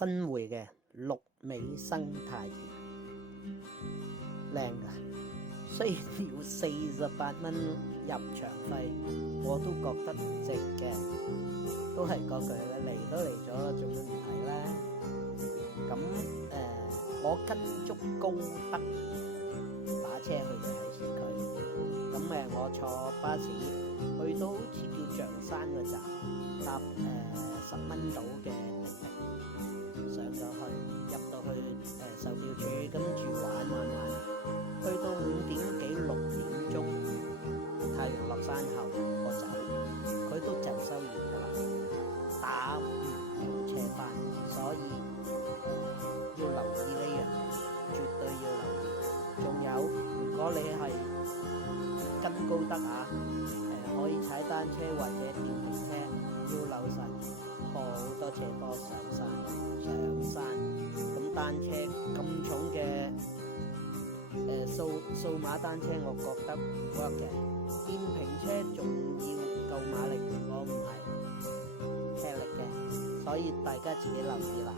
新會嘅綠美生態園，靚㗎。雖然要48蚊入場費，我都覺得值嘅。都係嗰句啦，嚟都嚟咗啦，做乜唔睇咧？咁我跟足高德打車去嘅喺市區。咁我坐巴士去到好似叫象山個站，搭10蚊到嘅滴滴上咗去，入到去售票處，跟住玩，去到5點幾6點鐘，太陽落山後我走，佢都就收完㗎啦，打唔到車返，所以要留意呢樣嘢，絕對要留意。仲有，如果你係跟高德可以踩單車或者電瓶車，要留神，好多斜坡上山。咁單車咁重嘅數碼單車，我覺得唔 work 嘅。電瓶車仲要夠馬力，我唔係吃力嘅，所以大家自己留意啦。